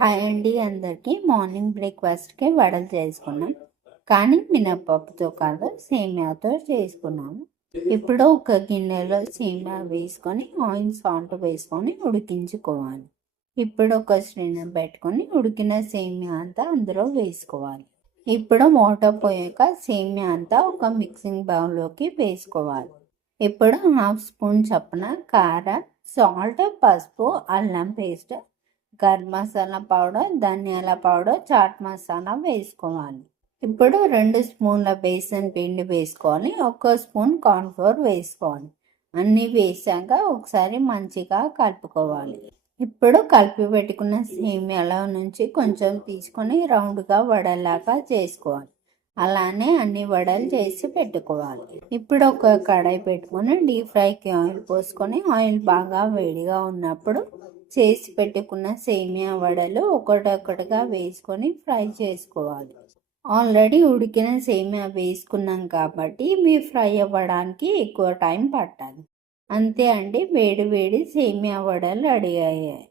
Hi అండి, అందరికీ morning బ్రేక్ఫాస్ట్కి వడలు చేసుకున్నాం. కానీ మినప్పప్పుతో కాదు, సేమియాతో చేసుకున్నాము. ఇప్పుడు ఒక గిన్నెలో సేమియా వేసుకొని ఆయిల్ సాల్ట్ వేసుకొని ఉడికించుకోవాలి. ఇప్పుడు ఒక స్ట్రైనర్ పెట్టుకొని ఉడికిన సేమియా అంతా అందులో వేసుకోవాలి. ఇప్పుడు వాటర్ పోయాక సేమియా అంతా ఒక మిక్సింగ్ బౌల్లోకి వేసుకోవాలి. ఇప్పుడు హాఫ్ స్పూన్ చప్పున కారం, సాల్ట్, పసుపు, అల్లం పేస్ట్, గరం మసాలా పౌడర్, ధనియాల పౌడర్, చాట్ మసాలా వేసుకోవాలి. ఇప్పుడు 2 స్పూన్ల బేసన్ పిండి వేసుకోవాలి. 1 స్పూన్ కార్న్ఫ్లోర్ వేసుకోవాలి. అన్నీ వేసాక ఒకసారి మంచిగా కలుపుకోవాలి. ఇప్పుడు కలిపి పెట్టుకున్న సేమియాల నుంచి కొంచెం తీసుకొని రౌండ్గా వడలాగా చేసుకోవాలి. అలానే అన్ని వడలు చేసి పెట్టుకోవాలి. ఇప్పుడు ఒక కడాయి పెట్టుకొని డీప్ ఫ్రైకి ఆయిల్ పోసుకొని ఆయిల్ బాగా వేడిగా ఉన్నప్పుడు చేసి పెట్టుకున్న సేమియా వడలు ఒకటొకటిగా వేసుకొని ఫ్రై చేసుకోవాలి. ఆల్రెడీ ఉడికిన సేమియా వేసుకున్నాం కాబట్టి ఇవి ఫ్రై అవ్వడానికి ఎక్కువ టైం పట్టాలి. అంతే అండి, వేడి వేడి సేమియా వడలు రెడీ అయ్యాయి.